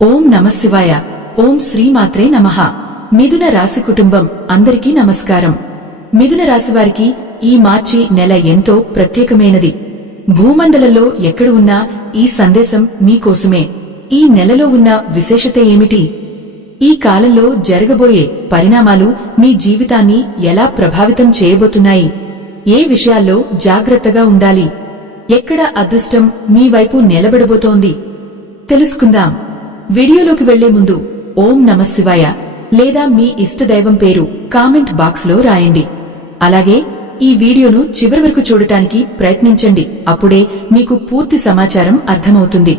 ఓం నమఃశివాయ. ఓం శ్రీమాత్రే నమః. మిథున రాశి కుటుంబం అందరికీ నమస్కారం. మిథున రాశివారికి ఈ మార్చి నెల ఎంతో ప్రత్యేకమైనది. భూమండలంలో ఎక్కడ ఉన్నా ఈ సందేశం మీకోసమే. ఈ నెలలో ఉన్న విశేషత ఏమిటి? ఈ కాలంలో జరగబోయే పరిణామాలు మీ జీవితాన్ని ఎలా ప్రభావితం చేయబోతున్నాయి? ఏ విషయాల్లో జాగ్రత్తగా ఉండాలి? ఎక్కడ అదృష్టం మీ వైపు నిలబడబోతోంది? తెలుసుకుందాం. వీడియోలోకి వెళ్లే ముందు ఓం నమఃశివాయ లేదా మీ ఇష్టదైవం పేరు కామెంట్ బాక్స్ లో రాయండి. అలాగే ఈ వీడియోను చివరి వరకు చూడటానికి ప్రయత్నించండి. అప్పుడే మీకు పూర్తి సమాచారం అర్థమవుతుంది.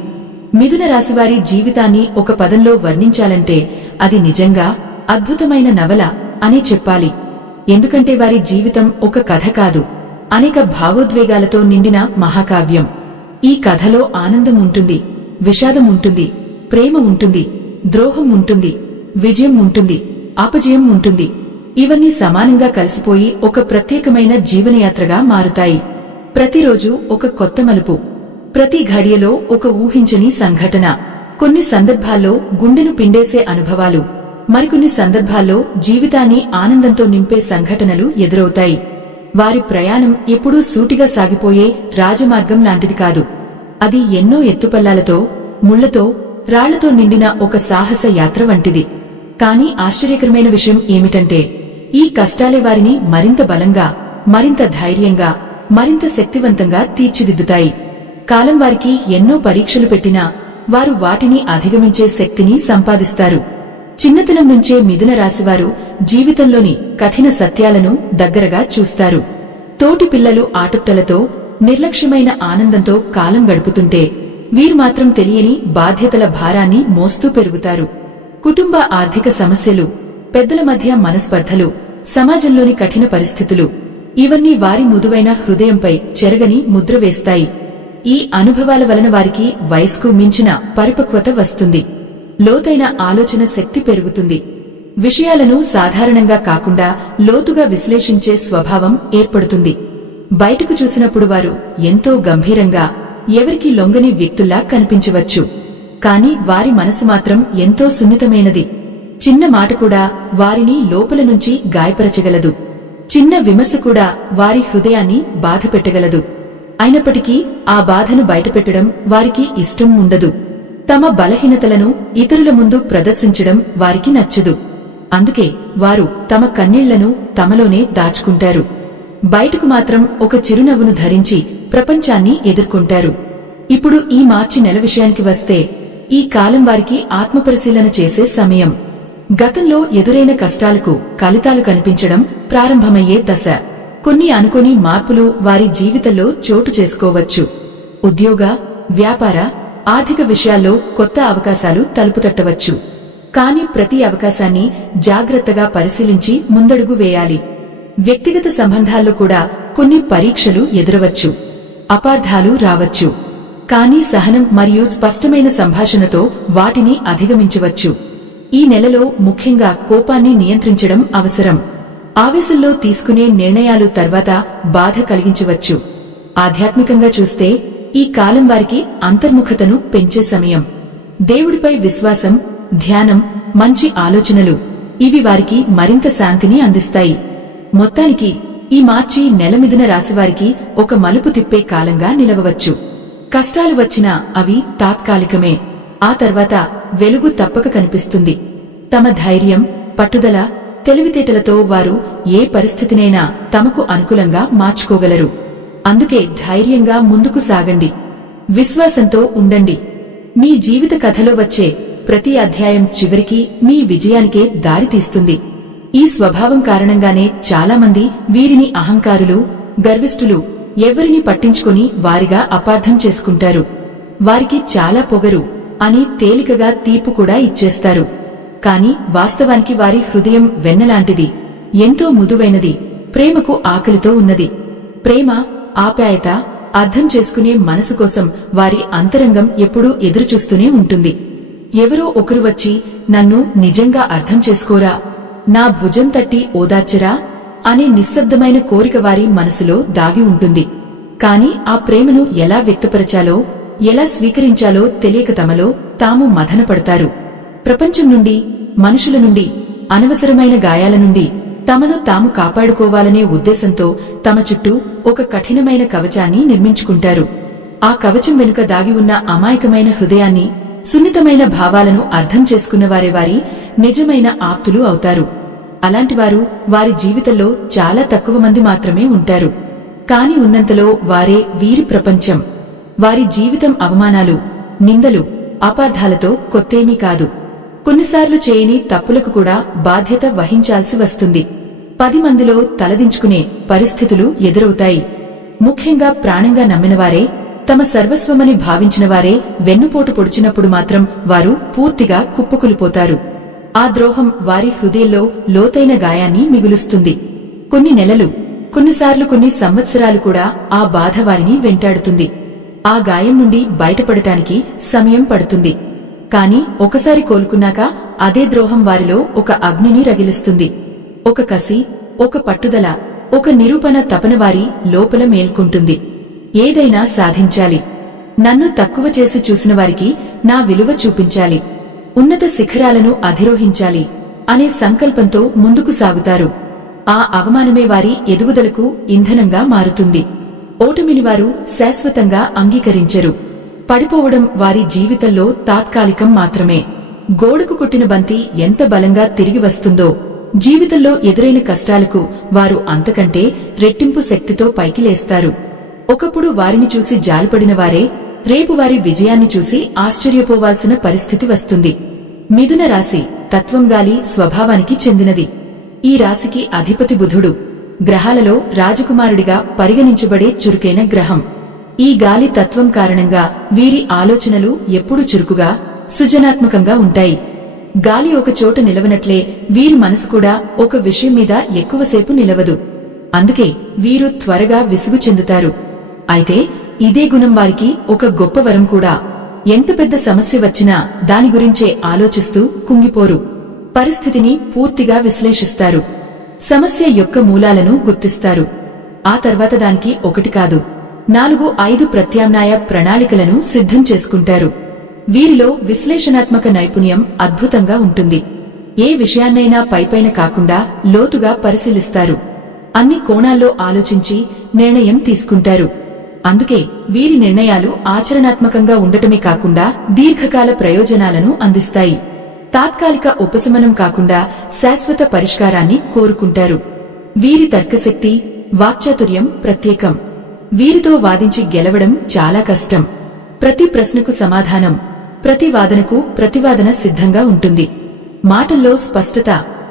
మిథున రాశివారి జీవితాన్ని ఒక పదంలో వర్ణించాలంటే అది నిజంగా అద్భుతమైన నవల అనే చెప్పాలి. ఎందుకంటే వారి జీవితం ఒక కథ కాదు, అనేక భావోద్వేగాలతో నిండిన మహాకావ్యం. ఈ కథలో ఆనందం ఉంటుంది, విషాదం ఉంటుంది, ప్రేమ ఉంటుంది, ద్రోహం ఉంటుంది, విజయం ఉంటుంది, అపజయం ఉంటుంది. ఇవన్నీ సమానంగా కలిసిపోయి ఒక ప్రత్యేకమైన జీవనయాత్రగా మారుతాయి. ప్రతిరోజు ఒక కొత్త మలుపు, ప్రతి ఘడియలో ఒక ఊహించని సంఘటన. కొన్ని సందర్భాల్లో గుండెను పిండేసే అనుభవాలు, మరికొన్ని సందర్భాల్లో జీవితాన్ని ఆనందంతో నింపే సంఘటనలు ఎదురవుతాయి. వారి ప్రయాణం ఎప్పుడూ సూటిగా సాగిపోయే రాజమార్గం లాంటిది కాదు. అది ఎన్నో ఎత్తుపల్లాలతో, ముళ్లతో, రాళ్లతో నిండిన ఒక సాహస యాత్ర వంటిది. కాని ఆశ్చర్యకరమైన విషయం ఏమిటంటే ఈ కష్టాలే వారిని మరింత బలంగా, మరింత ధైర్యంగా, మరింత శక్తివంతంగా తీర్చిదిద్దుతాయి. కాలం వారికి ఎన్నో పరీక్షలు పెట్టినా వారు వాటిని అధిగమించే శక్తిని సంపాదిస్తారు. చిన్నతనం నుంచే మిథున రాశివారు జీవితంలోని కఠిన సత్యాలను దగ్గరగా చూస్తారు. తోటి పిల్లలు ఆటుట్టలతో, నిర్లక్ష్యమైన ఆనందంతో కాలం గడుపుతుంటే వీరు మాత్రం తెలియని బాధ్యతల భారాన్ని మోస్తూ పెరుగుతారు. కుటుంబ ఆర్థిక సమస్యలు, పెద్దల మధ్య మనస్పర్ధలు, సమాజంలోని కఠిన పరిస్థితులు ఇవన్నీ వారి మృదువైన హృదయంపై చెరగని ముద్ర వేస్తాయి. ఈ అనుభవాల వలన వారికి వయస్కు మించిన పరిపక్వత వస్తుంది. లోతైన ఆలోచన శక్తి పెరుగుతుంది. విషయాలను సాధారణంగా కాకుండా లోతుగా విశ్లేషించే స్వభావం ఏర్పడుతుంది. బయటకు చూసినప్పుడు వారు ఎంతో గంభీరంగా, ఎవరికి లొంగని వ్యక్తుల్లా కనిపించవచ్చు. కాని వారి మనసు మాత్రం ఎంతో సున్నితమైనది. చిన్న మాట కూడా వారిని లోపల నుంచి గాయపరచగలదు. చిన్న విమర్శ కూడా వారి హృదయాన్ని బాధపెట్టగలదు. అయినప్పటికీ ఆ బాధను బయటపెట్టడం వారికి ఇష్టం ఉండదు. తమ బలహీనతలను ఇతరుల ముందు ప్రదర్శించడం వారికి నచ్చదు. అందుకే వారు తమ కన్నీళ్లను తమలోనే దాచుకుంటారు. బయటకు మాత్రం ఒక చిరునవ్వును ధరించి ప్రపంచాన్ని ఎదుర్కొంటారు. ఇప్పుడు ఈ మార్చి నెల విషయానికి వస్తే ఈ కాలం వారికి ఆత్మపరిశీలన చేసే సమయం. గతంలో ఎదురైన కష్టాలకు ఫలితాలు కనిపించడం ప్రారంభమయ్యే దశ. కొన్ని అనుకోని మార్పులు వారి జీవితంలో చోటు చేసుకోవచ్చు. ఉద్యోగ, వ్యాపార, ఆర్థిక విషయాల్లో కొత్త అవకాశాలు తలుపు తట్టవచ్చు. కాని ప్రతి అవకాశాన్ని జాగ్రత్తగా పరిశీలించి ముందడుగు వేయాలి. వ్యక్తిగత సంబంధాల్లో కూడా కొన్ని పరీక్షలు ఎదురవచ్చు. అపార్థాలు రావచ్చు. కానీ సహనం మరియు స్పష్టమైన సంభాషణతో వాటిని అధిగమించవచ్చు. ఈ నెలలో ముఖ్యంగా కోపాన్ని నియంత్రించడం అవసరం. ఆవేశంలో తీసుకునే నిర్ణయాలు తర్వాత బాధ కలిగించవచ్చు. ఆధ్యాత్మికంగా చూస్తే ఈ కాలం వారికి అంతర్ముఖతను పెంచే సమయం. దేవుడిపై విశ్వాసం, ధ్యానం, మంచి ఆలోచనలు ఇవి వారికి మరింత శాంతిని అందిస్తాయి. మొత్తానికి ఈ మార్చి నెల మిథున రాశివారికి ఒక మలుపు తిప్పే కాలంగా నిలవవచ్చు. కష్టాలు వచ్చినా అవి తాత్కాలికమే. ఆ తర్వాత వెలుగు తప్పక కనిపిస్తుంది. తమ ధైర్యం, పట్టుదల, తెలివితేటలతో వారు ఏ పరిస్థితినైనా తమకు అనుకూలంగా మార్చుకోగలరు. అందుకే ధైర్యంగా ముందుకు సాగండి. విశ్వాసంతో ఉండండి. మీ జీవిత కథలో వచ్చే ప్రతి అధ్యాయం చివరికి మీ విజయానికే దారితీస్తుంది. ఈ స్వభావం కారణంగానే చాలామంది వీరిని అహంకారులు, గర్విష్ఠులు, ఎవరిని పట్టించుకుని వారిగా అపార్థం చేసుకుంటారు. వారికి చాలా పొగరు అని తేలికగా తీర్పు కూడా ఇచ్చేస్తారు. కాని వాస్తవానికి వారి హృదయం వెన్నలాంటిది, ఎంతో మృదువైనది, ప్రేమకు ఆకలితో ఉన్నది. ప్రేమ, ఆప్యాయత, అర్థం చేసుకునే మనసు కోసం వారి అంతరంగం ఎప్పుడూ ఎదురుచూస్తూనే ఉంటుంది. ఎవరో ఒకరు వచ్చి నన్ను నిజంగా అర్థం చేసుకోరా, నా భుజం తట్టి ఓదార్చరా అనే నిశ్శబ్దమైన కోరిక వారి మనసులో దాగి ఉంటుంది. కాని ఆ ప్రేమను ఎలా వ్యక్తపరచాలో, ఎలా స్వీకరించాలో తెలియక తమలో తాము మథనపడతారు. ప్రపంచం నుండి, మనుషుల నుండి, అనవసరమైన గాయాల నుండి తమను తాము కాపాడుకోవాలనే ఉద్దేశంతో తమ చుట్టూ ఒక కఠినమైన కవచాన్ని నిర్మించుకుంటారు. ఆ కవచం వెనుక దాగి ఉన్న అమాయకమైన హృదయాన్ని, సున్నితమైన భావాలను అర్థం చేసుకున్నవారే వారి నిజమైన ఆప్తులు అవుతారు. అలాంటివారు వారి జీవితంలో చాలా తక్కువ మంది మాత్రమే ఉంటారు. కాని ఉన్నంతలో వారే వీరి ప్రపంచం. వారి జీవితం అవమానాలు, నిందలు, అపార్థాలతో కొత్తేమీ కాదు. కొన్నిసార్లు చేయని తప్పులకు కూడా బాధ్యత వహించాల్సి వస్తుంది. 10 మందిలో తలదించుకునే పరిస్థితులు ఎదురవుతాయి. ముఖ్యంగా ప్రాణంగా నమ్మినవారే, తమ సర్వస్వమని భావించినవారే వెన్నుపోటు పొడిచినప్పుడు మాత్రం వారు పూర్తిగా కుప్పకూలిపోతారు. ఆ ద్రోహం వారి హృదయంలో లోతైన గాయాన్ని మిగులుస్తుంది. కొన్ని నెలలు, కొన్నిసార్లు కొన్ని సంవత్సరాలు కూడా ఆ బాధ వారిని వెంటాడుతుంది. ఆ గాయం నుండి బయటపడటానికి సమయం పడుతుంది. కాని ఒకసారి కోలుకున్నాక అదే ద్రోహం వారిలో ఒక అగ్నిని రగిలిస్తుంది. ఒక కసి, ఒక పట్టుదల, ఒక నిరూపణ తపన వారి లోపల మేల్కొంటుంది. ఏదైనా సాధించాలి, నన్ను తక్కువ చేసి చూసిన వారికి నా విలువ చూపించాలి, ఉన్నత శిఖరాలను అధిరోహించాలి అనే సంకల్పంతో ముందుకు సాగుతారు. ఆ అవమానమే వారి ఎదుగుదలకు ఇంధనంగా మారుతుంది. ఓటమిని వారు శాశ్వతంగా అంగీకరించరు. పడిపోవడం వారి జీవితంలో తాత్కాలికం మాత్రమే. గోడకు కొట్టిన బంతి ఎంత బలంగా తిరిగి వస్తుందో, జీవితంలో ఎదురైన కష్టాలకు వారు అంతకంటే రెట్టింపు శక్తితో పైకి లేస్తారు. ఒకప్పుడు వారిని చూసి జాలిపడిన వారే రేపు వారి విజయాన్ని చూసి ఆశ్చర్యపోవాల్సిన పరిస్థితి వస్తుంది. మిథున రాశి తత్వం గాలి స్వభావానికి చెందినది. ఈ రాశికి అధిపతి బుధుడు. గ్రహాలలో రాజకుమారుడిగా పరిగణించబడే చురుకైన గ్రహం. ఈ గాలి తత్వం కారణంగా వీరి ఆలోచనలు ఎప్పుడూ చురుకుగా, సృజనాత్మకంగా ఉంటాయి. గాలి ఒక చోట నిలవనట్లే వీరి మనసు కూడా ఒక విషయం మీద ఎక్కువసేపు నిలవదు. అందుకే వీరు త్వరగా విసుగు చెందుతారు. అయితే ఇదే గుణం వారికి ఒక గొప్ప వరం కూడా. ఎంత పెద్ద సమస్య వచ్చినా దాని గురించే ఆలోచిస్తూ కుంగిపోరు. పరిస్థితిని పూర్తిగా విశ్లేషిస్తారు. సమస్య యొక్క మూలాలను గుర్తిస్తారు. ఆ తర్వాత దానికి 1 కాదు 4-5 ప్రత్యామ్నాయ ప్రణాళికలను సిద్ధం చేసుకుంటారు. వీరిలో విశ్లేషణాత్మక నైపుణ్యం అద్భుతంగా ఉంటుంది. ఏ విషయాన్నైనా పైపైన కాకుండా లోతుగా పరిశీలిస్తారు. అన్ని కోణాల్లో ఆలోచించి నిర్ణయం తీసుకుంటారు. అందుకే వీరి నిర్ణయాలు ఆచరణాత్మకంగా ఉండటమే కాకుండా దీర్ఘకాల ప్రయోజనాలను అందిస్తాయి. తాత్కాలిక ఉపశమనం కాకుండా శాశ్వత పరిష్కారాన్ని కోరుకుంటారు. వీరి తర్కశక్తి, వాక్చాతుర్యం ప్రత్యేకం. వీరితో వాదించి గెలవడం చాలా కష్టం. ప్రతి ప్రశ్నకు సమాధానం, ప్రతి వాదనకు ప్రతివాదన సిద్ధంగా ఉంటుంది. మాటల్లో స్పష్టత,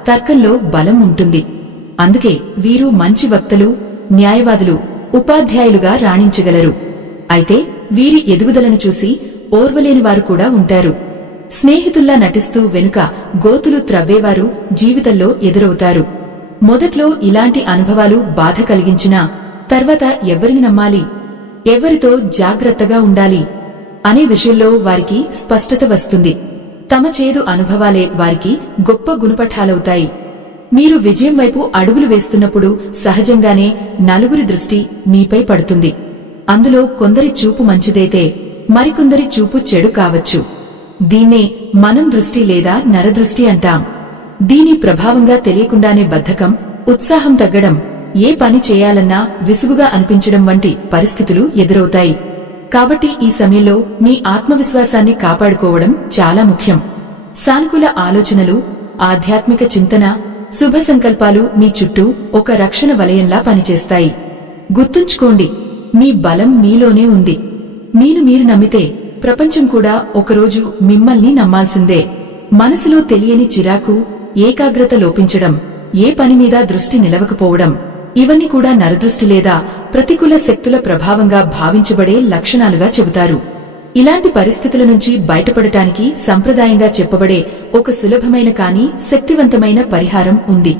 తర్కంలో బలం ఉంటుంది. అందుకే వీరు మంచి వక్తలు, న్యాయవాదులు, ఉపాధ్యాయులుగా రాణించగలరు. అయితే వీరి ఎదుగుదలను చూసి ఓర్వలేని వారు కూడా ఉంటారు. స్నేహితుల్లా నటిస్తూ వెనుక గోతులు త్రవ్వేవారు జీవితంలో ఎదురవుతారు. మొదట్లో ఇలాంటి అనుభవాలు బాధ కలిగించినా తర్వాత ఎవరిని నమ్మాలి, ఎవరితో జాగ్రత్తగా ఉండాలి అనే విషయంలో వారికి స్పష్టత వస్తుంది. తమ చేదు అనుభవాలే వారికి గొప్ప గుణపాఠాలవుతాయి. మీరు విజయం వైపు అడుగులు వేస్తున్నప్పుడు సహజంగానే నలుగురి దృష్టి మీపై పడుతుంది. అందులో కొందరి చూపు మంచిదైతే మరికొందరి చూపు చెడు కావచ్చు. దీన్నే మనం దృష్టి లేదా నరదృష్టి అంటాం. దీని ప్రభావంగా తెలియకుండానే బద్ధకం, ఉత్సాహం తగ్గడం, ఏ పని చేయాలన్నా విసుగుగా అనిపించడం వంటి పరిస్థితులు ఎదురవుతాయి. కాబట్టి ఈ సమయంలో మీ ఆత్మవిశ్వాసాన్ని కాపాడుకోవడం చాలా ముఖ్యం. సానుకూల ఆలోచనలు, ఆధ్యాత్మిక చింతన, శుభ సంకల్పాలు మీ చుట్టూ ఒక రక్షణ వలయంలా పనిచేస్తాయి. గుర్తుంచుకోండి, మీ బలం మీలోనే ఉంది. మీరు నమ్మితే ప్రపంచం కూడా ఒకరోజు మిమ్మల్ని నమ్మాల్సిందే. మనసులో తెలియని చిరాకు, ఏకాగ్రత లోపించడం, ఏ పని మీద దృష్టి నిలవకపోవడం, ఇవన్నీ కూడా నరదృష్టి లేదా ప్రతికూల శక్తుల ప్రభావంగా భావించబడే లక్షణాలుగా చెబుతారు. ఇలాంటి పరిస్థితుల నుంచి బయటపడటానికి సంప్రదాయంగా చెప్పబడే ఒక సులభమైన కానీ శక్తివంతమైన పరిహారం ఉంది.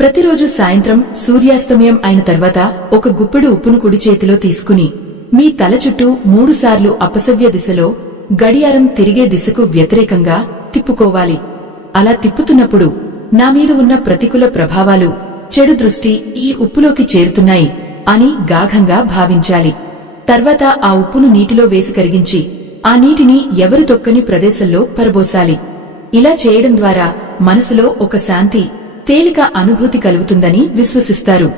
ప్రతిరోజు సాయంత్రం సూర్యాస్తమయం అయిన తర్వాత ఒక గుప్పెడు ఉప్పును కుడి చేతిలో తీసుకుని మీ తల చుట్టూ 3 సార్లు అపసవ్య దిశలో, గడియారం తిరిగే దిశకు వ్యతిరేకంగా తిప్పుకోవాలి. అలా తిప్పుతున్నప్పుడు నా మీద ఉన్న ప్రతికూల ప్రభావాలు, చెడు దృష్టి ఈ ఉప్పులోకి చేరుతున్నాయి అని గాఢంగా భావించాలి. తర్వాత ఆ ఉప్పును నీటిలో వేసి కరిగించి ఆ నీటిని ఎవరు తొక్కని ప్రదేశంలో పరబోసాలి. ఇలా చేయడం ద్వారా మనసులో ఒక శాంతి, తేలిక అనుభూతి కలుగుతుందని విశ్వసిస్తారు.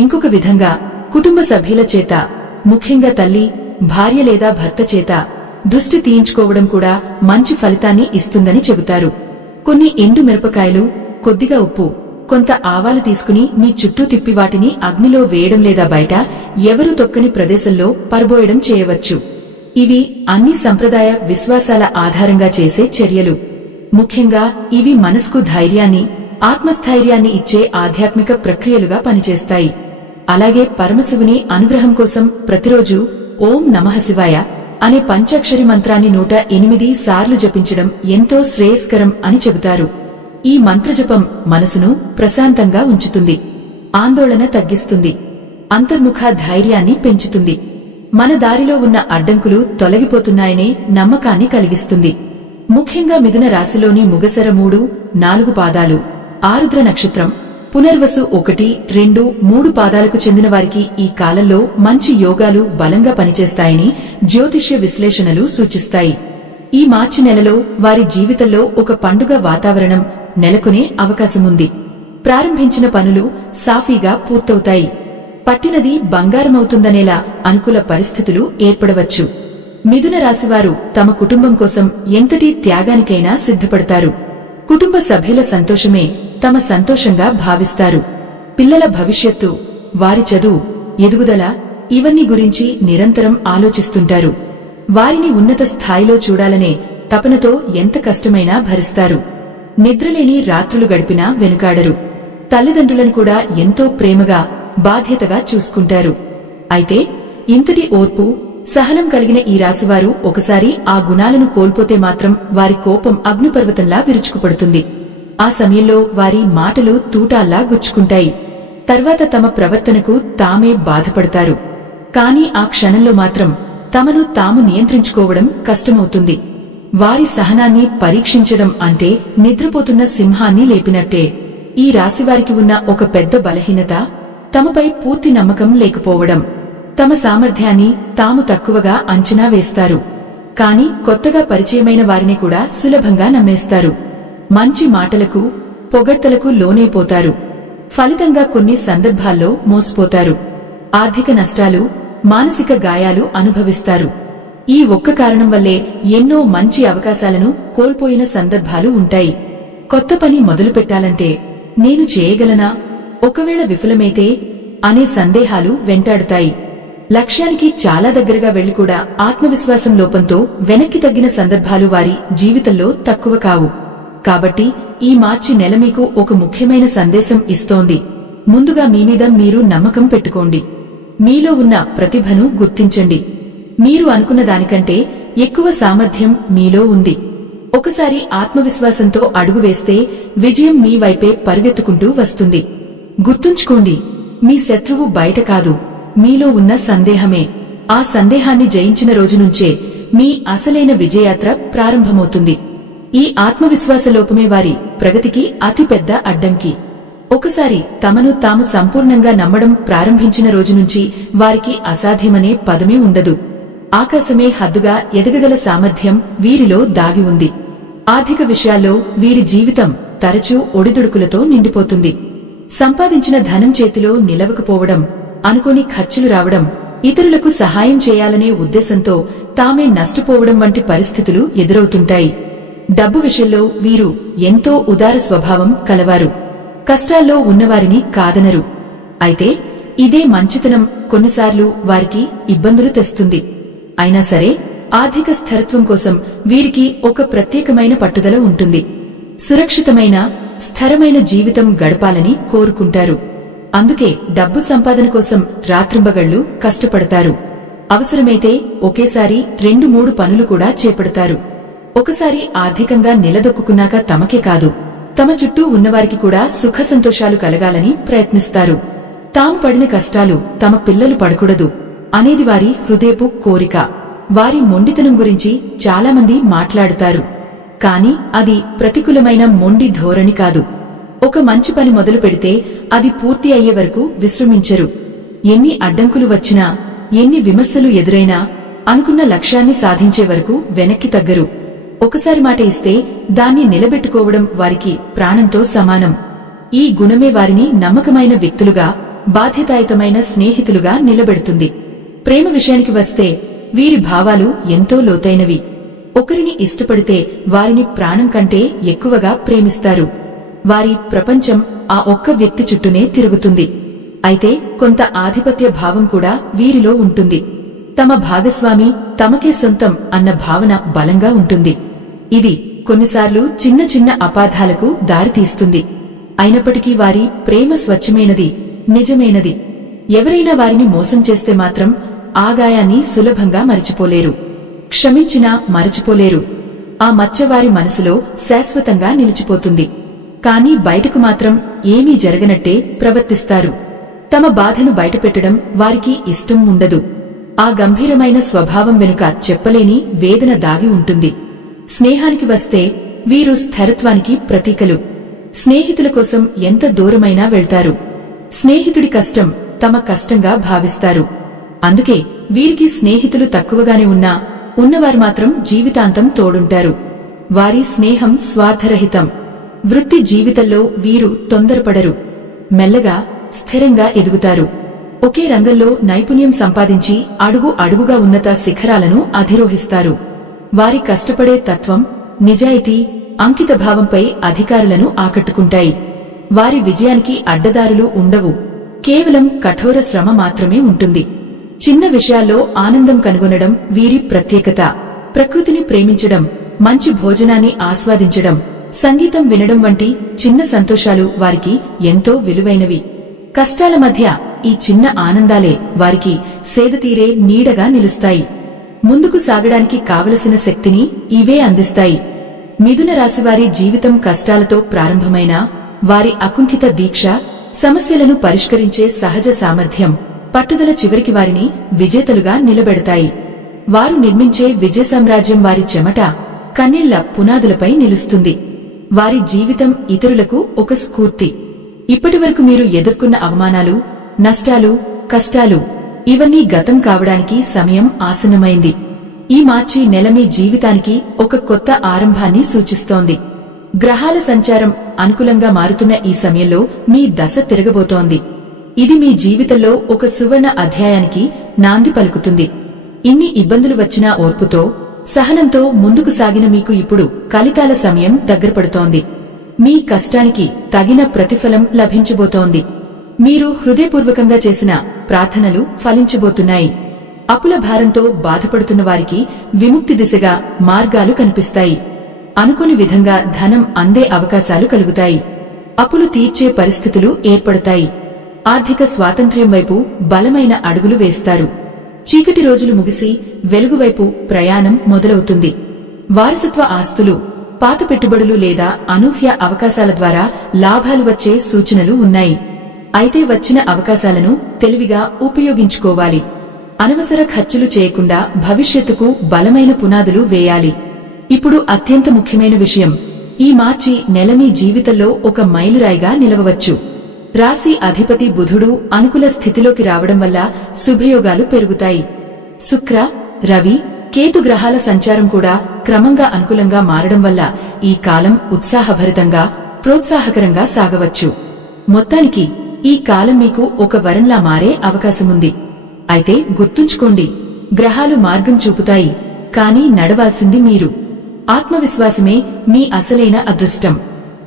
ఇంకొక విధంగా కుటుంబ సభ్యుల చేత, ముఖ్యంగా తల్లి, భార్య లేదా భర్త చేత దృష్టి తీయించుకోవడం కూడా మంచి ఫలితాన్ని ఇస్తుందని చెబుతారు. కొన్ని ఎండు మిరపకాయలు, కొద్దిగా ఉప్పు, కొంత ఆవాలు తీసుకుని మీ చుట్టూ తిప్పి వాటిని అగ్నిలో వేయడం లేదా బయట ఎవరూ తొక్కని ప్రదేశంలో పరబోయడం చేయవచ్చు. ఇవి అన్ని సంప్రదాయ విశ్వాసాల ఆధారంగా చేసే చర్యలు. ముఖ్యంగా ఇవి మనసుకు ధైర్యాన్ని, ఆత్మస్థైర్యాన్ని ఇచ్చే ఆధ్యాత్మిక ప్రక్రియలుగా పనిచేస్తాయి. అలాగే పరమశివుని అనుగ్రహం కోసం ప్రతిరోజు ఓం నమః శివాయ అనే పంచాక్షరి మంత్రాన్ని 108 సార్లు జపించడం ఎంతో శ్రేయస్కరం అని చెబుతారు. ఈ మంత్రజపం మనసును ప్రశాంతంగా ఉంచుతుంది, ఆందోళన తగ్గిస్తుంది, అంతర్ముఖ ధైర్యాన్ని పెంచుతుంది, మన దారిలో ఉన్న అడ్డంకులు తొలగిపోతున్నాయనే నమ్మకాన్ని కలిగిస్తుంది. ముఖ్యంగా మిథున రాశిలోని ముగసర 3, 4 పాదాలు, ఆరుద్ర నక్షత్రం, పునర్వసు 1, 2, 3 పాదాలకు చెందిన వారికి ఈ కాలంలో మంచి యోగాలు బలంగా పనిచేస్తాయని జ్యోతిష్య విశ్లేషణలు సూచిస్తాయి. ఈ మార్చి నెలలో వారి జీవితంలో ఒక పండుగ వాతావరణం నెలకొనే అవకాశముంది. ప్రారంభించిన పనులు సాఫీగా పూర్తవుతాయి. పట్టినది బంగారమవుతుందనేలా అనుకూల పరిస్థితులు ఏర్పడవచ్చు. మిథున రాశివారు తమ కుటుంబం కోసం ఎంతటి త్యాగానికైనా సిద్ధపడతారు. కుటుంబ సభ్యుల సంతోషమే తమ సంతోషంగా భావిస్తారు. పిల్లల భవిష్యత్తు, వారి చదువు, ఎదుగుదల ఇవన్నీ గురించి నిరంతరం ఆలోచిస్తుంటారు. వారిని ఉన్నత స్థాయిలో చూడాలనే తపనతో ఎంత కష్టమైనా భరిస్తారు. నిద్రలేని రాత్రులు గడిపినా వెనుకాడరు. తల్లిదండ్రులను కూడా ఎంతో ప్రేమగా, బాధ్యతగా చూసుకుంటారు. అయితే ఇంతటి ఓర్పు, సహనం కలిగిన ఈ రాశివారు ఒకసారి ఆ గుణాలను కోల్పోతే మాత్రం వారి కోపం అగ్నిపర్వతంలా విరుచుకుపడుతుంది. ఆ సమయంలో వారి మాటలు తూటాల్లా గుచ్చుకుంటాయి. తర్వాత తమ ప్రవర్తనకు తామే బాధపడతారు. కాని ఆ క్షణంలో మాత్రం తమను తాము నియంత్రించుకోవడం కష్టమవుతుంది. వారి సహనాన్ని పరీక్షించడం అంటే నిద్రపోతున్న సింహాన్ని లేపినట్టే. ఈ రాశివారికి ఉన్న ఒక పెద్ద బలహీనత తమపై పూర్తి నమ్మకం లేకపోవడం. తమ సామర్థ్యాన్ని తాము తక్కువగా అంచనా వేస్తారు. కాని కొత్తగా పరిచయమైన వారిని కూడా సులభంగా నమ్మేస్తారు. మంచి మాటలకు, పొగడ్తలకు లోనైపోతారు. ఫలితంగా కొన్ని సందర్భాల్లో మోసపోతారు. ఆర్థిక నష్టాలు, మానసిక గాయాలు అనుభవిస్తారు. ఈ ఒక్క కారణం వల్లే ఎన్నో మంచి అవకాశాలను కోల్పోయిన సందర్భాలు ఉంటాయి. కొత్త పని మొదలుపెట్టాలంటే నేను చేయగలనా, ఒకవేళ విఫలమైతే అనే సందేహాలు వెంటాడుతాయి. లక్ష్యానికి చాలా దగ్గరగా వెళ్లి కూడా ఆత్మవిశ్వాసం లోపంతో వెనక్కి తగ్గిన సందర్భాలు వారి జీవితంలో తక్కువ కావు. కాబట్టి ఈ మార్చి నెల మీకు ఒక ముఖ్యమైన సందేశం ఇస్తోంది. ముందుగా మీమీద మీరు నమ్మకం పెట్టుకోండి. మీలో ఉన్న ప్రతిభను గుర్తించండి. మీరు అనుకున్న దానికంటే ఎక్కువ సామర్థ్యం మీలో ఉంది. ఒకసారి ఆత్మవిశ్వాసంతో అడుగు వేస్తే విజయం మీ వైపే పరుగెత్తుకుంటూ వస్తుంది. గుర్తుంచుకోండి, మీ శత్రువు బయట కాదు, మీలో ఉన్న సందేహమే. ఆ సందేహాన్ని జయించిన రోజు నుంచే మీ అసలైన విజయయాత్ర ప్రారంభమవుతుంది. ఈ ఆత్మవిశ్వాస లోపమే వారి ప్రగతికి అతిపెద్ద అడ్డంకి. ఒకసారి తమను తాము సంపూర్ణంగా నమ్మడం ప్రారంభించిన రోజు నుంచి వారికి అసాధ్యమనే పదమే ఉండదు. ఆకాశమే హద్దుగా ఎదగగల సామర్థ్యం వీరిలో దాగి ఉంది. ఆర్థిక విషయాల్లో వీరి జీవితం తరచూ ఒడిదుడుకులతో నిండిపోతుంది. సంపాదించిన ధనం చేతిలో నిలవకపోవడం, అనుకోని ఖర్చులు రావడం, ఇతరులకు సహాయం చేయాలనే ఉద్దేశంతో తామే నష్టపోవడం వంటి పరిస్థితులు ఎదురవుతుంటాయి. డబ్బు విషయంలో వీరు ఎంతో ఉదార స్వభావం కలవారు. కష్టాల్లో ఉన్నవారిని కాదనరు. అయితే ఇదే మంచితనం కొన్నిసార్లు వారికి ఇబ్బందులు తెస్తుంది. అయినా సరే ఆర్థిక స్థిరత్వం కోసం వీరికి ఒక ప్రత్యేకమైన పట్టుదల ఉంటుంది. సురక్షితమైన, స్థిరమైన జీవితం గడపాలని కోరుకుంటారు. అందుకే డబ్బు సంపాదన కోసం రాత్రింబగళ్లు కష్టపడతారు. అవసరమైతే ఒకేసారి 2-3 పనులు కూడా చేపడతారు. ఒకసారి ఆర్థికంగా నిలదొక్కున్నాక తమకే కాదు, తమ చుట్టూ ఉన్నవారికి కూడా సుఖ సంతోషాలు కలగాలని ప్రయత్నిస్తారు. తాము పడిన కష్టాలు తమ పిల్లలు పడకూడదు అనేది వారి హృదయపు కోరిక. వారి మొండితనం గురించి చాలామంది మాట్లాడుతారు. కాని అది ప్రతికూలమైన మొండి ధోరణి కాదు. ఒక మంచి పని మొదలు పెడితే అది పూర్తి అయ్యే వరకు విశ్రమించరు. ఎన్ని అడ్డంకులు వచ్చినా, ఎన్ని విమర్శలు ఎదురైనా అనుకున్న లక్ష్యాన్ని సాధించే వరకు వెనక్కి తగ్గరు. ఒకసారి మాట ఇస్తే దాన్ని నిలబెట్టుకోవడం వారికి ప్రాణంతో సమానం. ఈ గుణమే వారిని నమ్మకమైన వ్యక్తులుగా, బాధ్యతాయుతమైన స్నేహితులుగా నిలబెడుతుంది. ప్రేమ విషయానికి వస్తే వీరి భావాలు ఎంతో లోతైనవి. ఒకరిని ఇష్టపడితే వారిని ప్రాణం కంటే ఎక్కువగా ప్రేమిస్తారు. వారి ప్రపంచం ఆ ఒక్క వ్యక్తి చుట్టూనే తిరుగుతుంది. అయితే కొంత ఆధిపత్య భావం కూడా వీరిలో ఉంటుంది. తమ భాగస్వామి తమకే సొంతం అన్న భావన బలంగా ఉంటుంది. ఇది కొన్నిసార్లు చిన్న చిన్న అపార్థాలకు దారితీస్తుంది. అయినప్పటికీ వారి ప్రేమ స్వచ్ఛమైనది, నిజమైనది. ఎవరైనా వారిని మోసం చేస్తే మాత్రం ఆ గాయాన్ని సులభంగా మరిచిపోలేరు. క్షమించినా మరచిపోలేరు. ఆ మచ్చ వారి మనసులో శాశ్వతంగా నిలిచిపోతుంది. కానీ బయటకు మాత్రం ఏమీ జరగనట్టే ప్రవర్తిస్తారు. తమ బాధను బయటపెట్టడం వారికి ఇష్టం ఉండదు. ఆ గంభీరమైన స్వభావం వెనుక చెప్పలేని వేదన దాగి ఉంటుంది. స్నేహానికి వస్తే వీరు స్థిరత్వానికి ప్రతీకలు. స్నేహితుల కోసం ఎంత దూరమైనా వెళ్తారు. స్నేహితుడి కష్టం తమ కష్టంగా భావిస్తారు. అందుకే వీరికి స్నేహితులు తక్కువగానే ఉన్నా ఉన్నవారు మాత్రం జీవితాంతం తోడుంటారు. వారి స్నేహం స్వార్థరహితం. వృత్తి జీవితంలో వీరు తొందరపడరు. మెల్లగా స్థిరంగా ఎదుగుతారు. ఒకే రంగంలో నైపుణ్యం సంపాదించి అడుగు అడుగుగా ఉన్నత శిఖరాలను అధిరోహిస్తారు. వారి కష్టపడే తత్వం, నిజాయితీ, అంకితభావంపై అధికారులను ఆకట్టుకుంటాయి. వారి విజయానికి అడ్డదారులు ఉండవు. కేవలం కఠోర శ్రమ మాత్రమే ఉంటుంది. చిన్న విషయాల్లో ఆనందం కనుగొనడం వీరి ప్రత్యేకత. ప్రకృతిని ప్రేమించడం, మంచి భోజనాన్ని ఆస్వాదించడం, సంగీతం వినడం వంటి చిన్న సంతోషాలు వారికి ఎంతో విలువైనవి. కష్టాల మధ్య ఈ చిన్న ఆనందాలే వారికి సేదతీరే నీడగా నిలుస్తాయి. ముందుకు సాగడానికి కావలసిన శక్తిని ఇవే అందిస్తాయి. మిథున రాశివారి జీవితం కష్టాలతో ప్రారంభమైన వారి అకుంఠిత దీక్ష, సమస్యలను పరిష్కరించే సహజ సామర్థ్యం, పట్టుదల చివరికి వారిని విజేతలుగా నిలబెడతాయి. వారు నిర్మించే విజయ సామ్రాజ్యం వారి చెమట, కన్నీళ్ల పునాదులపై నిలుస్తుంది. వారి జీవితం ఇతరులకు ఒక స్ఫూర్తి. ఇప్పటివరకు మీరు ఎదుర్కొన్న అవమానాలు, నష్టాలు, కష్టాలు ఇవన్నీ గతం కావడానికి సమయం ఆసన్నమైంది. ఈ మార్చి నెల మీ జీవితానికి ఒక కొత్త ఆరంభాన్ని సూచిస్తోంది. గ్రహాల సంచారం అనుకూలంగా మారుతున్న ఈ సమయంలో మీ దశ తిరగబోతోంది. ఇది మీ జీవితంలో ఒక సువర్ణ అధ్యాయానికి నాంది పలుకుతుంది. ఇన్ని ఇబ్బందులు వచ్చినా ఓర్పుతో, సహనంతో ముందుకు సాగిన మీకు ఇప్పుడు ఫలితాల సమయం దగ్గరపడుతోంది. మీ కష్టానికి తగిన ప్రతిఫలం లభించబోతోంది. మీరు హృదయపూర్వకంగా చేసిన ప్రార్థనలు ఫలించబోతున్నాయి. అప్పుల భారంతో బాధపడుతున్న వారికి విముక్తి దిశగా మార్గాలు కనిపిస్తాయి. అనుకోని విధంగా ధనం అందే అవకాశాలు కలుగుతాయి. అప్పులు తీర్చే పరిస్థితులు ఏర్పడతాయి. ఆర్థిక స్వాతంత్ర్యం వైపు బలమైన అడుగులు వేస్తారు. చీకటి రోజులు ముగిసి వెలుగువైపు ప్రయాణం మొదలవుతుంది. వారసత్వ ఆస్తులు, పాత పెట్టుబడులు లేదా అనూహ్య అవకాశాల ద్వారా లాభాలు వచ్చే సూచనలు ఉన్నాయి. అయితే వచ్చిన అవకాశాలను తెలివిగా ఉపయోగించుకోవాలి. అనవసర ఖర్చులు చేయకుండా భవిష్యత్తుకు బలమైన పునాదులు వేయాలి. ఇప్పుడు అత్యంత ముఖ్యమైన విషయం, ఈ మార్చి నెల మీ జీవితంలో ఒక మైలురాయిగా నిలవవచ్చు. రాశి అధిపతి బుధుడు అనుకూల స్థితిలోకి రావడం వల్ల శుభయోగాలు పెరుగుతాయి. శుక్ర, రవి, కేతు గ్రహాల సంచారం కూడా క్రమంగా అనుకూలంగా మారడం వల్ల ఈ కాలం ఉత్సాహభరితంగా, ప్రోత్సాహకరంగా సాగవచ్చు. మొత్తానికి ఈ కాలం మీకు ఒక వరంలా మారే అవకాశముంది. అయితే గుర్తుంచుకోండి, గ్రహాలు మార్గం చూపుతాయి, కానీ నడవాల్సింది మీరు. ఆత్మవిశ్వాసమే మీ అసలైన అదృష్టం.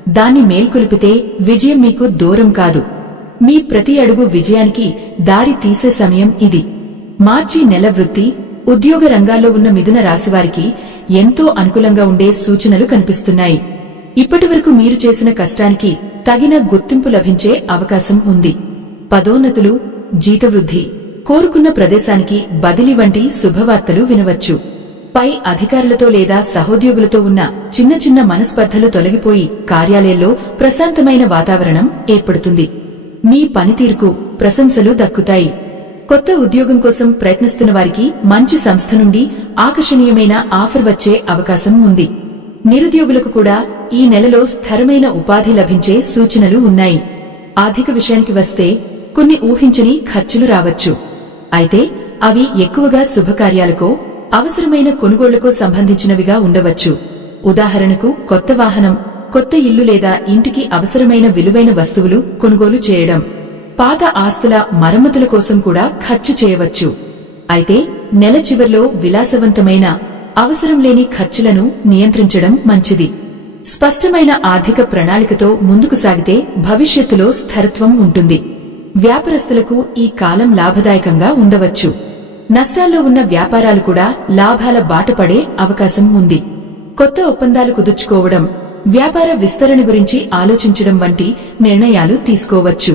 దాన్ని మేల్కొల్పితే విజయం మీకు దూరం కాదు. మీ ప్రతి అడుగు విజయానికి దారి తీసే సమయం ఇది. మార్చి నెల వృత్తి, ఉద్యోగ రంగాల్లో ఉన్న మిథున రాశివారికి ఎంతో అనుకూలంగా ఉండే సూచనలు కనిపిస్తున్నాయి. ఇప్పటివరకు మీరు చేసిన కష్టానికి తగిన గుర్తింపు లభించే అవకాశం ఉంది. పదోన్నతులు, జీతవృద్ధి, కోరుకున్న ప్రదేశానికి బదిలీ వంటి శుభవార్తలు వినవచ్చు. పై అధికారులతో లేదా సహోద్యోగులతో ఉన్న చిన్న చిన్న మనస్పర్ధలు తొలగిపోయి కార్యాలయంలో ప్రశాంతమైన వాతావరణం ఏర్పడుతుంది. మీ పనితీరుకు ప్రశంసలు దక్కుతాయి. కొత్త ఉద్యోగం కోసం ప్రయత్నిస్తున్న వారికి మంచి సంస్థ నుండి ఆకర్షణీయమైన ఆఫర్ వచ్చే అవకాశం ఉంది. నిరుద్యోగులకు కూడా ఈ నెలలో స్థిరమైన ఉపాధి లభించే సూచనలు ఉన్నాయి. ఆర్థిక విషయానికి వస్తే కొన్ని ఊహించని ఖర్చులు రావచ్చు. అయితే అవి ఎక్కువగా శుభకార్యాలకో అవసరమైన కొనుగోళ్లకు సంబంధించినవిగా ఉండవచ్చు. ఉదాహరణకు కొత్త వాహనం, కొత్త ఇల్లు లేదా ఇంటికి అవసరమైన విలువైన వస్తువులు కొనుగోలు చేయడం. పాత ఆస్తుల మరమ్మతుల కోసం కూడా ఖర్చు చేయవచ్చు. అయితే నెల చివర్లో విలాసవంతమైన, అవసరం లేని ఖర్చులను నియంత్రించడం మంచిది. స్పష్టమైన ఆర్థిక ప్రణాళికతో ముందుకు సాగితే భవిష్యత్తులో స్థిరత్వం ఉంటుంది. వ్యాపారస్తులకు ఈ కాలం లాభదాయకంగా ఉండవచ్చు. నష్టాల్లో ఉన్న వ్యాపారాలు కూడా లాభాల బాట పడే అవకాశం ఉంది. కొత్త ఒప్పందాలు కుదుర్చుకోవడం, వ్యాపార విస్తరణ గురించి ఆలోచించడం వంటి నిర్ణయాలు తీసుకోవచ్చు.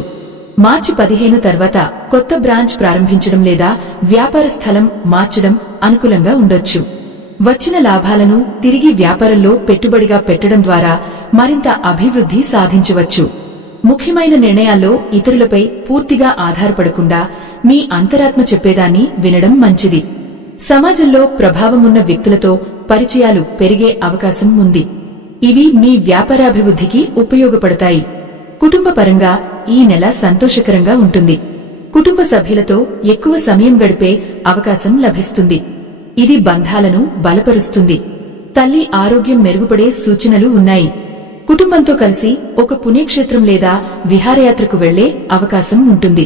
మార్చి 15 తర్వాత కొత్త బ్రాంచ్ ప్రారంభించడం లేదా వ్యాపార స్థలం మార్చడం అనుకూలంగా ఉండొచ్చు. వచ్చిన లాభాలను తిరిగి వ్యాపారంలో పెట్టుబడిగా పెట్టడం ద్వారా మరింత అభివృద్ధి సాధించవచ్చు. ముఖ్యమైన నిర్ణయాల్లో ఇతరులపై పూర్తిగా ఆధారపడకుండా మీ అంతరాత్మ చెప్పేదాన్ని వినడం మంచిది. సమాజంలో ప్రభావమున్న వ్యక్తులతో పరిచయాలు పెరిగే అవకాశం ఉంది. ఇవి మీ వ్యాపారాభివృద్ధికి ఉపయోగపడతాయి. కుటుంబ పరంగా ఈ నెల సంతోషకరంగా ఉంటుంది. కుటుంబ సభ్యులతో ఎక్కువ సమయం గడిపే అవకాశం లభిస్తుంది. ఇది బంధాలను బలపరుస్తుంది. తల్లి ఆరోగ్యం మెరుగుపడే సూచనలు ఉన్నాయి. కుటుంబంతో కలిసి ఒక పుణ్యక్షేత్రం లేదా విహారయాత్రకు వెళ్లే అవకాశం ఉంటుంది.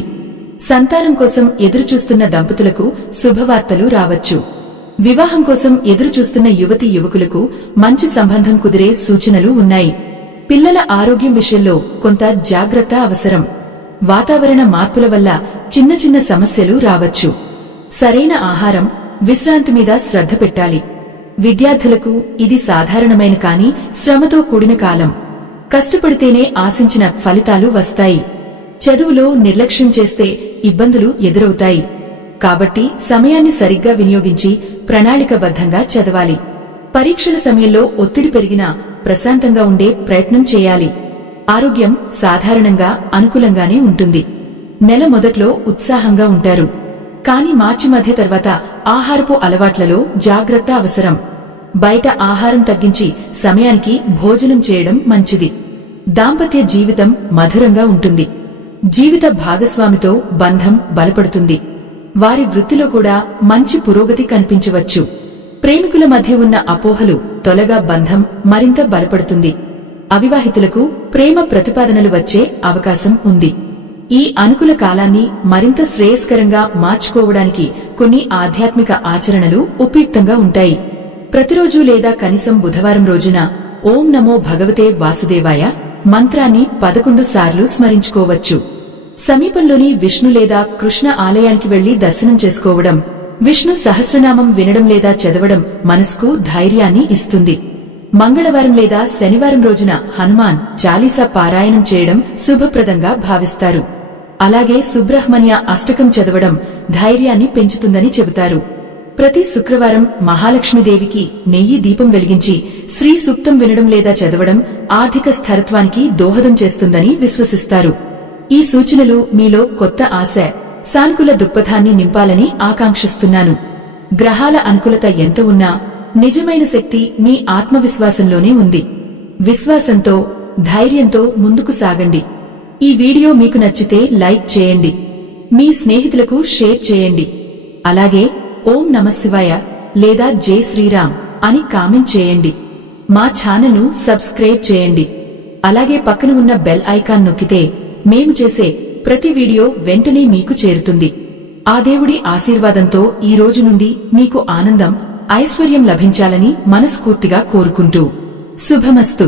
సంతానం కోసం ఎదురుచూస్తున్న దంపతులకు శుభవార్తలు రావచ్చు. వివాహం కోసం ఎదురుచూస్తున్న యువతీ యువకులకు మంచి సంబంధం కుదిరే సూచనలు ఉన్నాయి. పిల్లల ఆరోగ్యం విషయంలో కొంత జాగ్రత్త అవసరం. వాతావరణ మార్పుల వల్ల చిన్న చిన్న సమస్యలు రావచ్చు. సరైన ఆహారం, విశ్రాంతి మీద శ్రద్ధ పెట్టాలి. విద్యార్థులకు ఇది సాధారణమైన కానీ శ్రమతో కూడిన కాలం. కష్టపడితేనే ఆశించిన ఫలితాలు వస్తాయి. చదువులో నిర్లక్ష్యం చేస్తే ఇబ్బందులు ఎదురవుతాయి. కాబట్టి సమయాన్ని సరిగ్గా వినియోగించి ప్రణాళికబద్ధంగా చదవాలి. పరీక్షల సమయంలో ఒత్తిడి పెరిగినా ప్రశాంతంగా ఉండే ప్రయత్నం చేయాలి. ఆరోగ్యం సాధారణంగా అనుకూలంగానే ఉంటుంది. నెల మొదట్లో ఉత్సాహంగా ఉంటారు. కానీ మార్చి మధ్య తర్వాత ఆహారపు అలవాట్లలో జాగ్రత్త అవసరం. బయట ఆహారం తగ్గించి సమయానికి భోజనం చేయడం మంచిది. దాంపత్య జీవితం మధురంగా ఉంటుంది. జీవిత భాగస్వామితో బంధం బలపడుతుంది. వారి వృత్తిలో కూడా మంచి పురోగతి కనిపించవచ్చు. ప్రేమికుల మధ్య ఉన్న అపోహలు తొలగా బంధం మరింత బలపడుతుంది. అవివాహితులకు ప్రేమ ప్రతిపాదనలు వచ్చే అవకాశం ఉంది. ఈ అనుకూల కాలాన్ని మరింత శ్రేయస్కరంగా మార్చుకోవడానికి కొన్ని ఆధ్యాత్మిక ఆచరణలు ఉపయుక్తంగా ఉంటాయి. ప్రతిరోజు లేదా కనీసం బుధవారం రోజున ఓం నమో భగవతే వాసుదేవాయ మంత్రాన్ని 11 సార్లు స్మరించుకోవచ్చు. సమీపంలోని విష్ణు లేదా కృష్ణ ఆలయానికి వెళ్లి దర్శనం చేసుకోవడం, విష్ణు సహస్రనామం వినడం లేదా చదవడం మనసుకు ధైర్యాన్ని ఇస్తుంది. మంగళవారం లేదా శనివారం రోజున హనుమాన్ చాలీసా పారాయణం చేయడం శుభప్రదంగా భావిస్తారు. అలాగే సుబ్రహ్మణ్య అష్టకం చదవడం ధైర్యాన్ని పెంచుతుందని చెబుతారు. ప్రతి శుక్రవారం మహాలక్ష్మీదేవికి నెయ్యి దీపం వెలిగించి శ్రీ సూక్తం వినడం లేదా చదవడం ఆర్థిక స్థిరత్వానికి దోహదం చేస్తుందని విశ్వసిస్తారు. ఈ సూచనలు మీలో కొత్త ఆశ, సానుకూల దృక్పథాన్ని నింపాలని ఆకాంక్షిస్తున్నాను. గ్రహాల అనుకూలత ఎంత ఉన్నా నిజమైన శక్తి మీ ఆత్మవిశ్వాసంలోనే ఉంది. విశ్వాసంతో, ధైర్యంతో ముందుకు సాగండి. ఈ వీడియో మీకు నచ్చితే లైక్ చేయండి. మీ స్నేహితులకు షేర్ చేయండి. అలాగే ఓం నమఃశివాయ లేదా జై శ్రీరామ్ అని కామెంట్ చేయండి. మా ఛానల్ను సబ్స్క్రైబ్ చేయండి. అలాగే పక్కన ఉన్న బెల్ ఐకాన్ నొక్కితే మేము చేసే ప్రతి వీడియో వెంటనే మీకు చేరుతుంది. ఆ దేవుడి ఆశీర్వాదంతో ఈ రోజు నుండి మీకు ఆనందం, ఐశ్వర్యం లభించాలని మనస్ఫూర్తిగా కోరుకుంటూ శుభమస్తు.